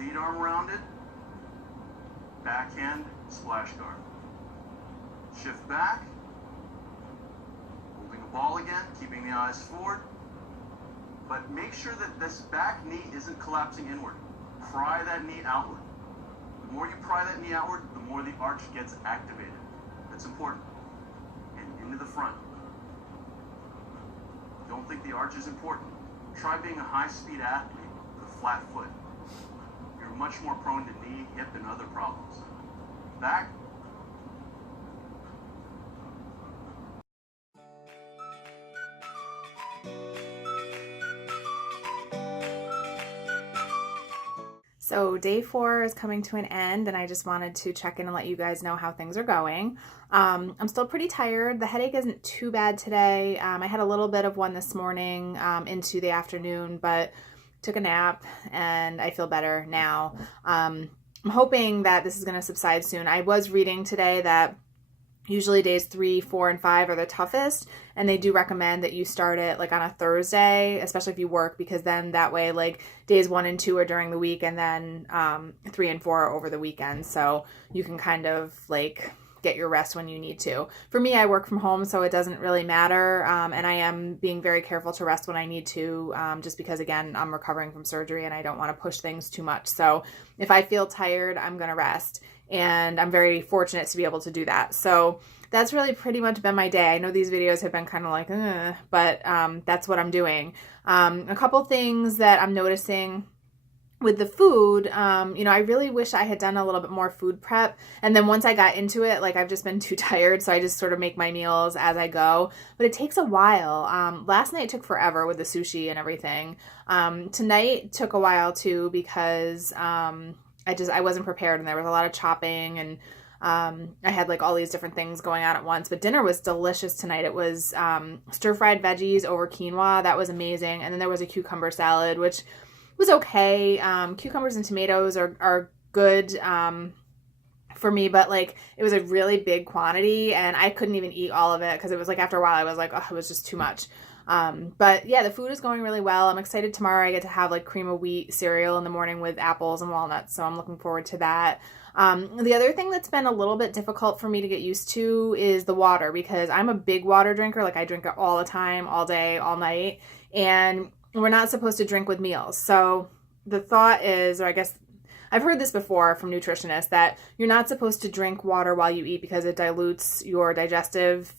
lead arm rounded, backhand splash guard. Shift back, holding the ball again, keeping the eyes forward, but make sure that this back knee isn't collapsing inward. Pry that knee outward. The more you pry that knee outward, the more the arch gets activated. That's important. And into the front. Don't think the arch is important. Try being a high-speed athlete with a flat foot. You're much more prone to knee, hip, and other problems. Back. So day 4 is coming to an end, and I just wanted to check in and let you guys know how things are going. I'm still pretty tired. The headache isn't too bad today. I had a little bit of one this morning into the afternoon, but took a nap and I feel better now. I'm hoping that this is going to subside soon. I was reading today that usually days 3, 4, and 5 are the toughest, and they do recommend that you start it like on a Thursday, especially if you work, because then that way like days 1 and 2 are during the week, and then 3 and 4 are over the weekend, so you can kind of like get your rest when you need to. For me, I work from home, so it doesn't really matter, and I am being very careful to rest when I need to, just because, again, I'm recovering from surgery and I don't want to push things too much. So if I feel tired, I'm going to rest, and I'm very fortunate to be able to do that. So that's really pretty much been my day. I know these videos have been kind of like, but that's what I'm doing. A couple things that I'm noticing with the food, I really wish I had done a little bit more food prep. And then once I got into it, like I've just been too tired. So I just sort of make my meals as I go, but it takes a while. Last night took forever with the sushi and everything. Tonight took a while too, because I wasn't prepared, and there was a lot of chopping, and I had like all these different things going on at once, but dinner was delicious tonight. It was stir-fried veggies over quinoa. That was amazing. And then there was a cucumber salad, which was okay. Cucumbers and tomatoes are good for me, but like it was a really big quantity, and I couldn't even eat all of it because it was like after a while I was like, oh, it was just too much. But yeah, the food is going really well. I'm excited. Tomorrow I get to have like cream of wheat cereal in the morning with apples and walnuts, so I'm looking forward to that. The other thing that's been a little bit difficult for me to get used to is the water, because I'm a big water drinker. Like I drink it all the time, all day, all night, and we're not supposed to drink with meals. So the thought is, or I guess I've heard this before from nutritionists, that you're not supposed to drink water while you eat because it dilutes your digestive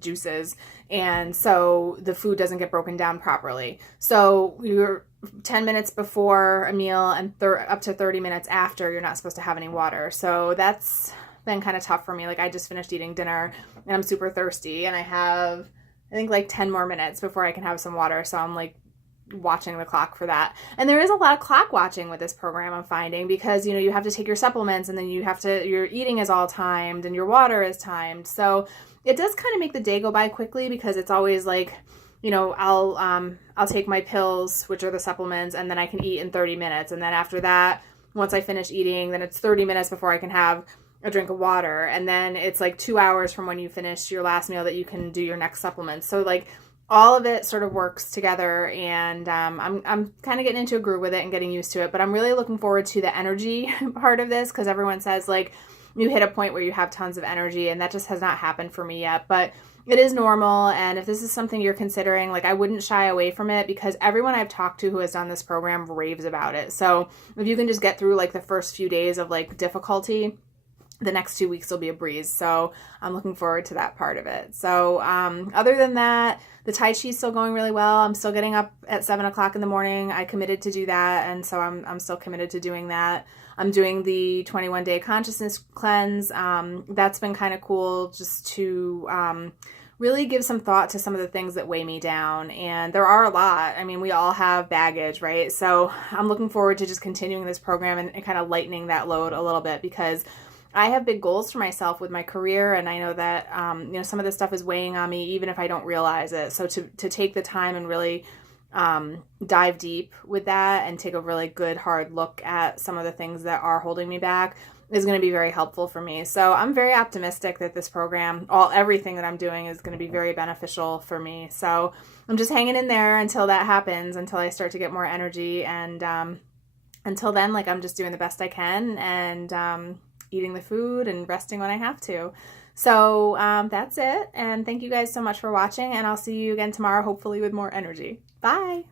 juices, and so the food doesn't get broken down properly. So you're 10 minutes before a meal and up to 30 minutes after, you're not supposed to have any water. So that's been kind of tough for me. Like I just finished eating dinner and I'm super thirsty, and I have, I think, like 10 more minutes before I can have some water. So I'm like watching the clock for that. And there is a lot of clock watching with this program, I'm finding, because, you have to take your supplements, and then your eating is all timed and your water is timed. So it does kind of make the day go by quickly, because it's always like, I'll take my pills, which are the supplements, and then I can eat in 30 minutes. And then after that, once I finish eating, then it's 30 minutes before I can have a drink of water. And then it's like 2 hours from when you finish your last meal that you can do your next supplement. So like all of it sort of works together, and I'm kind of getting into a groove with it and getting used to it. But I'm really looking forward to the energy part of this, because everyone says like you hit a point where you have tons of energy, and that just has not happened for me yet. But it is normal, and if this is something you're considering, like I wouldn't shy away from it, because everyone I've talked to who has done this program raves about it. So if you can just get through like the first few days of like difficulty, the next 2 weeks will be a breeze. So I'm looking forward to that part of it. So other than that, the Tai Chi is still going really well. I'm still getting up at 7 o'clock in the morning. I committed to do that, and so I'm still committed to doing that. I'm doing the 21-day consciousness cleanse. That's been kind of cool, just to really give some thought to some of the things that weigh me down. And there are a lot. I mean, we all have baggage, right? So I'm looking forward to just continuing this program and kind of lightening that load a little bit, because I have big goals for myself with my career, and I know that some of this stuff is weighing on me even if I don't realize it. So to take the time and really dive deep with that and take a really good hard look at some of the things that are holding me back is going to be very helpful for me. So I'm very optimistic that this program, everything that I'm doing, is going to be very beneficial for me. So I'm just hanging in there until that happens, until I start to get more energy and until then, like, I'm just doing the best I can and eating the food and resting when I have to. So that's it. And thank you guys so much for watching, and I'll see you again tomorrow, hopefully with more energy. Bye.